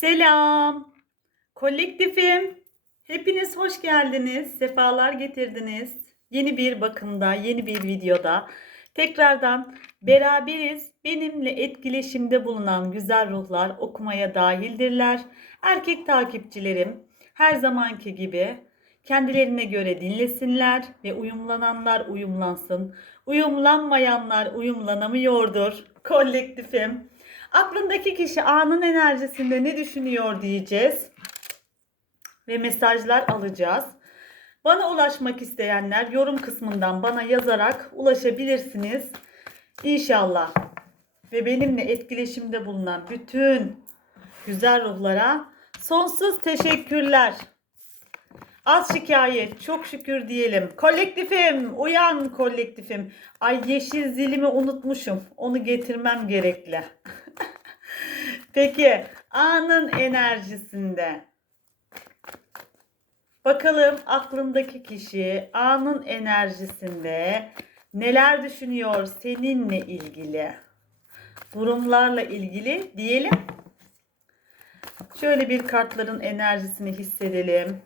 Selam. Kolektifim. Hepiniz hoş geldiniz. Sefalar getirdiniz. Yeni bir bakımda, yeni bir videoda tekrardan beraberiz. Benimle etkileşimde bulunan güzel ruhlar okumaya dahildirler. Erkek takipçilerim her zamanki gibi kendilerine göre dinlesinler ve uyumlananlar uyumlansın. Uyumlanmayanlar uyumlanamıyordur. Kolektifim. Aklındaki kişi anın enerjisinde ne düşünüyor diyeceğiz. Ve mesajlar alacağız. Bana ulaşmak isteyenler yorum kısmından bana yazarak ulaşabilirsiniz. İnşallah. Ve benimle etkileşimde bulunan bütün güzel ruhlara sonsuz teşekkürler. Az şikayet, çok şükür diyelim. Kolektifim, uyan kolektifim. Ay yeşil zilimi unutmuşum. Onu getirmem gerekli. Peki, anın enerjisinde. Bakalım aklındaki kişi anın enerjisinde neler düşünüyor seninle ilgili? Durumlarla ilgili diyelim. Şöyle bir kartların enerjisini hissedelim.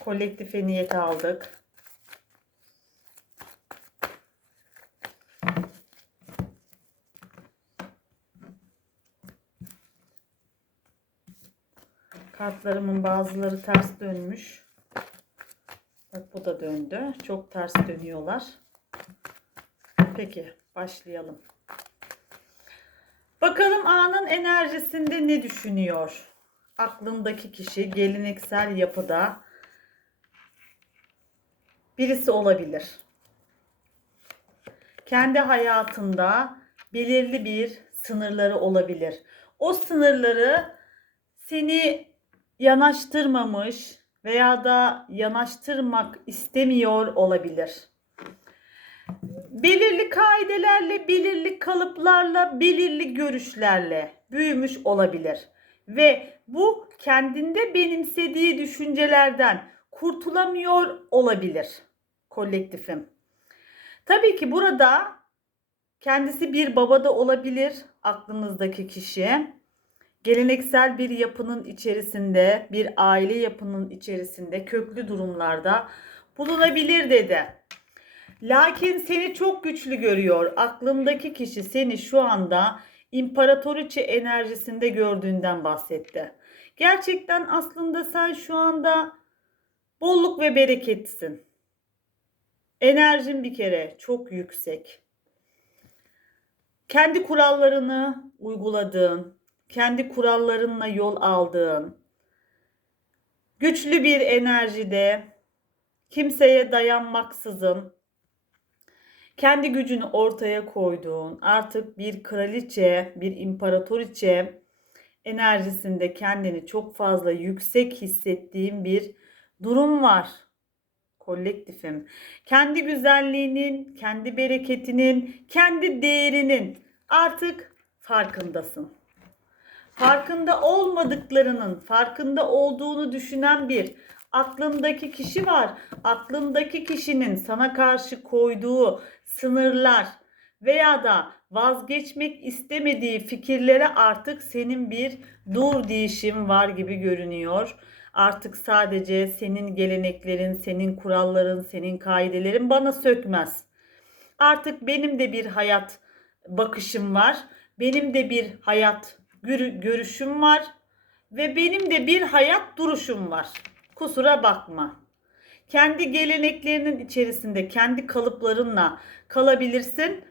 Kolektife niyet aldık. Kartlarımın bazıları ters dönmüş. Bak bu da döndü. Çok ters dönüyorlar. Peki başlayalım. Bakalım anın enerjisinde ne düşünüyor? Aklındaki kişi geleneksel yapıda birisi olabilir. Kendi hayatında belirli bir sınırları olabilir. O sınırları seni yanaştırmamış veya da yanaştırmak istemiyor olabilir. Belirli kaidelerle, belirli kalıplarla, belirli görüşlerle büyümüş olabilir. Ve bu kendinde benimsediği düşüncelerden kurtulamıyor olabilir kolektifim. Tabii ki burada kendisi bir baba da olabilir aklınızdaki kişi. Geleneksel bir yapının içerisinde, bir aile yapının içerisinde köklü durumlarda bulunabilir dedi. Lakin seni çok güçlü görüyor. Aklındaki kişi seni şu anda imparatoriçe enerjisinde gördüğünden bahsetti. Gerçekten aslında sen şu anda bolluk ve bereketsin. Enerjin bir kere çok yüksek. Kendi kurallarını uyguladığın, kendi kurallarınla yol aldığın, güçlü bir enerjide kimseye dayanmaksızın kendi gücünü ortaya koyduğun, artık bir kraliçe, bir imparatoriçe enerjisinde kendini çok fazla yüksek hissettiğin bir durum var kolektifim. Kendi güzelliğinin, kendi bereketinin, kendi değerinin artık farkındasın. Farkında olmadıklarının farkında olduğunu düşünen bir aklındaki kişi var. Aklındaki kişinin sana karşı koyduğu sınırlar veya da vazgeçmek istemediği fikirlere artık senin bir dur diyişin var gibi görünüyor. Artık sadece senin geleneklerin, senin kuralların, senin kaidelerin bana sökmez. Artık benim de bir hayat bakışım var. Benim de bir hayat görüşüm var ve benim de bir hayat duruşum var. Kusura bakma. Kendi geleneklerinin içerisinde kendi kalıplarınla kalabilirsin.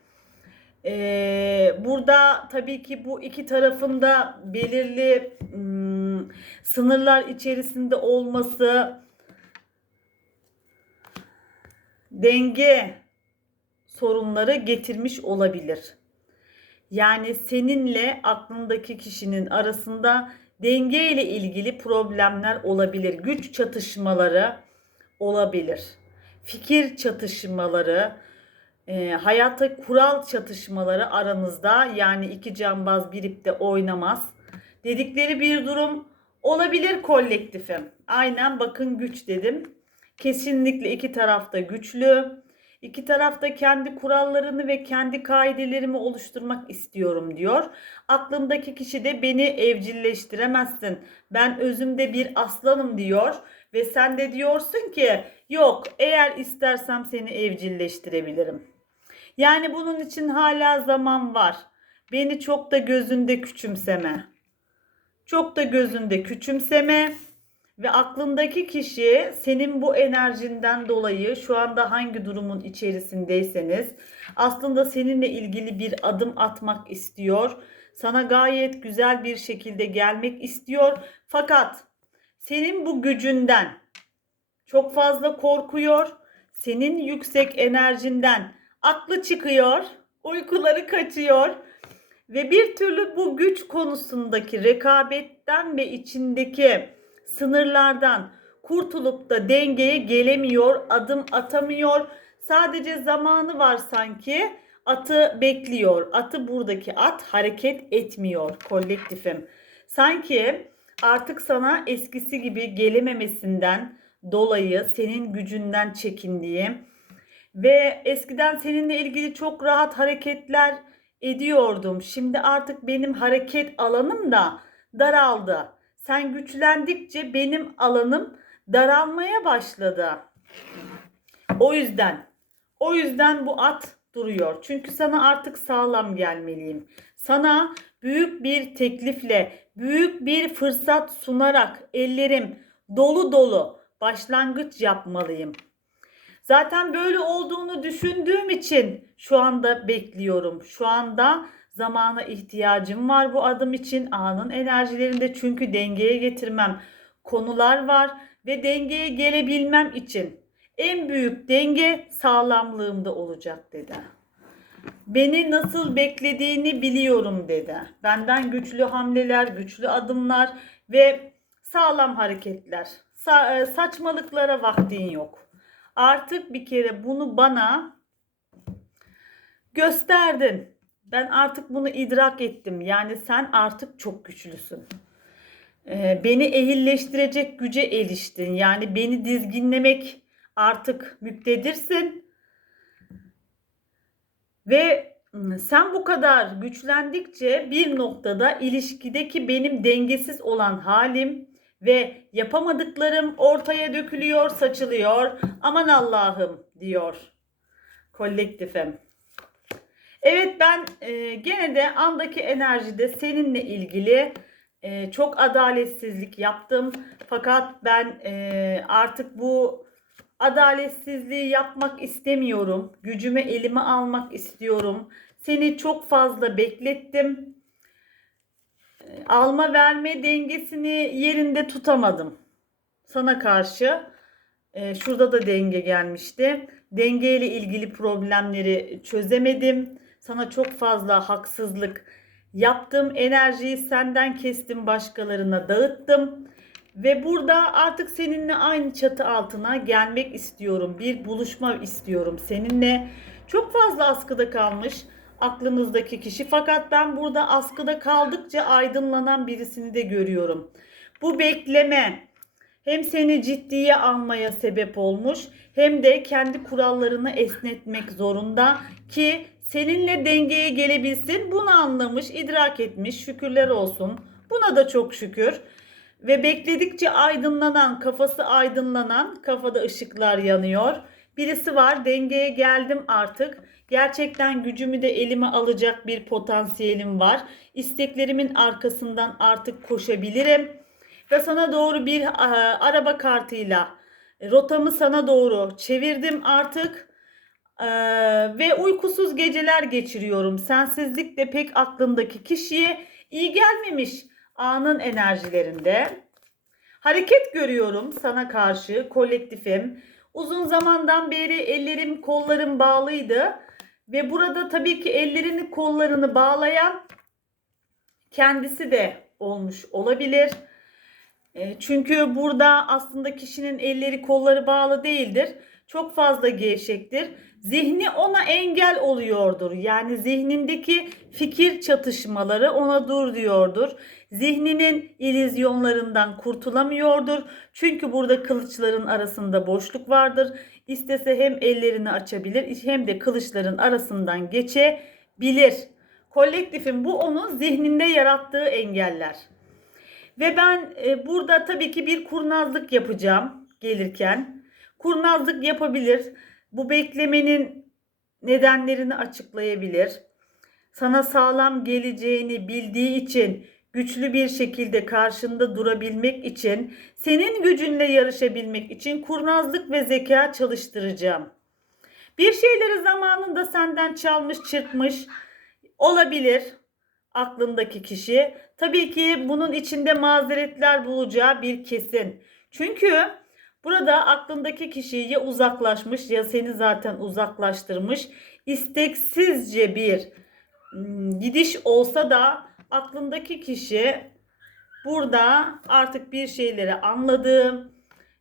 Ee, burada tabii ki bu iki tarafında belirli ım, sınırlar içerisinde olması denge sorunları getirmiş olabilir. Yani seninle aklındaki kişinin arasında denge ile ilgili problemler olabilir. Güç çatışmaları olabilir. Fikir çatışmaları, e, hayata kural çatışmaları aranızda yani iki cambaz bir ipte oynamaz dedikleri bir durum olabilir kolektifim. Aynen bakın güç dedim. Kesinlikle iki tarafta güçlü. İki tarafta kendi kurallarını ve kendi kaidelerimi oluşturmak istiyorum diyor. Aklındaki kişi de beni evcilleştiremezsin. Ben özümde bir aslanım diyor. Ve sen de diyorsun ki yok eğer istersem seni evcilleştirebilirim. Yani bunun için hala zaman var. Beni çok da gözünde küçümseme. Çok da gözünde küçümseme ve aklındaki kişi senin bu enerjinden dolayı şu anda hangi durumun içerisindeyseniz aslında seninle ilgili bir adım atmak istiyor. Sana gayet güzel bir şekilde gelmek istiyor. Fakat senin bu gücünden çok fazla korkuyor. Senin yüksek enerjinden aklı çıkıyor, uykuları kaçıyor ve bir türlü bu güç konusundaki rekabetten ve içindeki sınırlardan kurtulup da dengeye gelemiyor, adım atamıyor. Sadece zamanı var sanki. Atı bekliyor. Atı buradaki at hareket etmiyor kolektifim. Sanki artık sana eskisi gibi gelememesinden dolayı senin gücünden çekindiği ve eskiden seninle ilgili çok rahat hareketler ediyordum. Şimdi artık benim hareket alanım da daraldı. Sen güçlendikçe benim alanım daralmaya başladı. O yüzden o yüzden bu at duruyor. Çünkü sana artık sağlam gelmeliyim. Sana büyük bir teklifle, büyük bir fırsat sunarak ellerim dolu dolu başlangıç yapmalıyım. Zaten böyle olduğunu düşündüğüm için şu anda bekliyorum. Şu anda zamana ihtiyacım var bu adım için. Anın enerjilerinde çünkü dengeye getirmem konular var ve dengeye gelebilmem için en büyük denge sağlamlığımda olacak dedi. Beni nasıl beklediğini biliyorum dedi. Benden güçlü hamleler, güçlü adımlar ve sağlam hareketler. Sa- e, saçmalıklara vaktin yok. Artık bir kere bunu bana gösterdin. Ben artık bunu idrak ettim. Yani sen artık çok güçlüsün. Ee, beni ehilleştirecek güce eriştin. Yani beni dizginlemek artık müktedirsin. Ve ım, sen bu kadar güçlendikçe bir noktada ilişkideki benim dengesiz olan halim ve yapamadıklarım ortaya dökülüyor, saçılıyor. Aman Allah'ım diyor kolektifim. Evet ben e, gene de andaki enerjide seninle ilgili e, çok adaletsizlik yaptım. Fakat ben e, artık bu adaletsizliği yapmak istemiyorum. Gücümü elime almak istiyorum. Seni çok fazla beklettim. Alma verme dengesini yerinde tutamadım. Sana karşı e, şurada da denge gelmişti. Dengeyle ilgili problemleri çözemedim. Sana çok fazla haksızlık yaptım. Enerjiyi senden kestim, başkalarına dağıttım. Ve burada artık seninle aynı çatı altına gelmek istiyorum. Bir buluşma istiyorum seninle. Çok fazla askıda kalmış aklınızdaki kişi. Fakat ben burada askıda kaldıkça aydınlanan birisini de görüyorum. Bu bekleme hem seni ciddiye almaya sebep olmuş hem de kendi kurallarını esnetmek zorunda ki seninle dengeye gelebilsin. Bunu anlamış, idrak etmiş. Şükürler olsun. Buna da çok şükür. Ve bekledikçe aydınlanan, kafası aydınlanan, kafada ışıklar yanıyor. Birisi var, dengeye geldim artık. Gerçekten gücümü de elime alacak bir potansiyelim var. İsteklerimin arkasından artık koşabilirim. Ve sana doğru bir e, araba kartıyla rotamı sana doğru çevirdim artık. E, ve uykusuz geceler geçiriyorum. Sensizlik de pek aklındaki kişiye iyi gelmemiş anın enerjilerinde. Hareket görüyorum sana karşı kolektifim. Uzun zamandan beri ellerim kollarım bağlıydı. Ve burada tabii ki ellerini kollarını bağlayan kendisi de olmuş olabilir. E, Çünkü burada aslında kişinin elleri kolları bağlı değildir. Çok fazla gevşektir. Zihni ona engel oluyordur. Yani zihnindeki fikir çatışmaları ona dur diyordur. Zihninin ilizyonlarından kurtulamıyordur. Çünkü burada kılıçların arasında boşluk vardır. İstese hem ellerini açabilir hem de kılıçların arasından geçebilir. Kolektifin bu onun zihninde yarattığı engeller. Ve ben e, burada tabii ki bir kurnazlık yapacağım gelirken. Kurnazlık yapabilir. Bu beklemenin nedenlerini açıklayabilir. Sana sağlam geleceğini bildiği için güçlü bir şekilde karşında durabilmek için, senin gücünle yarışabilmek için kurnazlık ve zeka çalıştıracağım. Bir şeyleri zamanında senden çalmış, çırpmış olabilir aklındaki kişi. Tabii ki bunun içinde mazeretler bulacağı bir kesin. Çünkü burada aklındaki kişi ya uzaklaşmış ya seni zaten uzaklaştırmış. İsteksizce bir ım, gidiş olsa da aklındaki kişi burada artık bir şeyleri anladı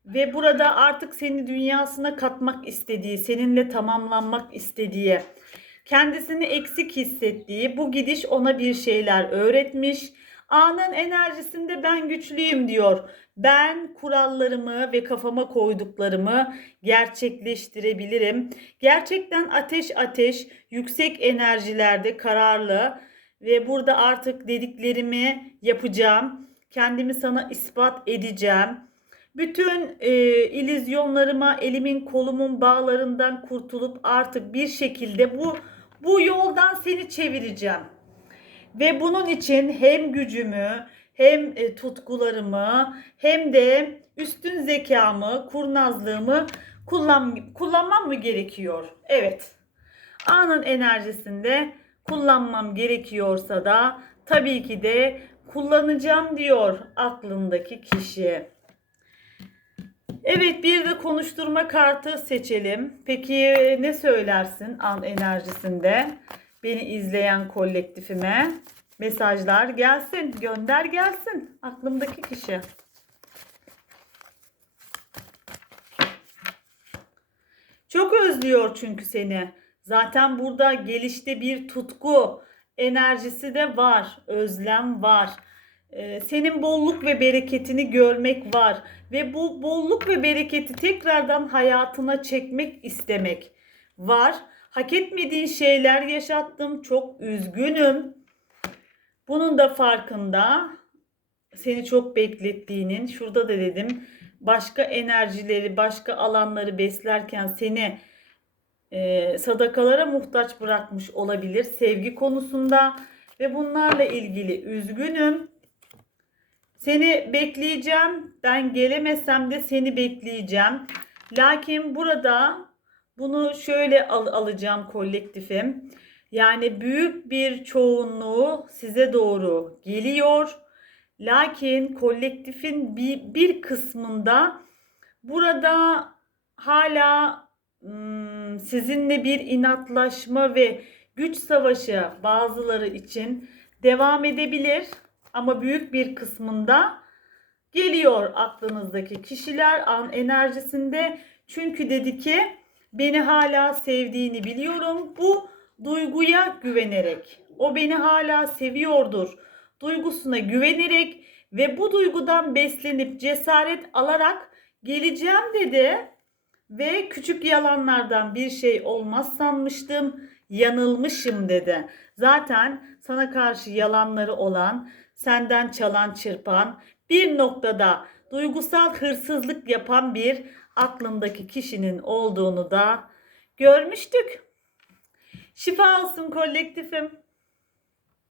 ve burada artık seni dünyasına katmak istediği, seninle tamamlanmak istediği, kendisini eksik hissettiği bu gidiş ona bir şeyler öğretmiş. Anın enerjisinde ben güçlüyüm diyor. Ben kurallarımı ve kafama koyduklarımı gerçekleştirebilirim. Gerçekten ateş ateş, yüksek enerjilerde kararlı ve burada artık dediklerimi yapacağım. Kendimi sana ispat edeceğim. Bütün e, ilizyonlarıma, elimin kolumun bağlarından kurtulup artık bir şekilde bu bu yoldan seni çevireceğim. Ve bunun için hem gücümü, hem e, tutkularımı, hem de üstün zekamı, kurnazlığımı kullan, kullanmam mı gerekiyor? Evet. Anın enerjisinde kullanmam gerekiyorsa da tabii ki de kullanacağım diyor aklındaki kişi. Evet bir de konuşturma kartı seçelim. Peki ne söylersin an enerjisinde? Beni izleyen kolektifime mesajlar gelsin, gönder gelsin aklımdaki kişi. Çok özlüyor çünkü seni. Zaten burada gelişte bir tutku enerjisi de var, özlem var. Ee, senin bolluk ve bereketini görmek var ve bu bolluk ve bereketi tekrardan hayatına çekmek istemek var. Hak etmediğin şeyler yaşattım. Çok üzgünüm. Bunun da farkında. Seni çok beklettiğinin. Şurada da dedim. Başka enerjileri, başka alanları beslerken seni e, sadakalara muhtaç bırakmış olabilir sevgi konusunda ve bunlarla ilgili üzgünüm. Seni bekleyeceğim. Ben gelemesem de seni bekleyeceğim. Lakin burada bunu şöyle al alacağım kolektifim. Yani büyük bir çoğunluğu size doğru geliyor. Lakin kolektifin bir, bir kısmında burada hala sizinle bir inatlaşma ve güç savaşı bazıları için devam edebilir. Ama büyük bir kısmında geliyor aklınızdaki kişiler an enerjisinde. Çünkü dedi ki beni hala sevdiğini biliyorum. Bu duyguya güvenerek o beni hala seviyordur duygusuna güvenerek ve bu duygudan beslenip cesaret alarak geleceğim dedi ve küçük yalanlardan bir şey olmaz sanmıştım yanılmışım dedi. Zaten sana karşı yalanları olan, senden çalan çırpan, bir noktada duygusal hırsızlık yapan bir aklındaki kişinin olduğunu da görmüştük. Şifa olsun kolektifim.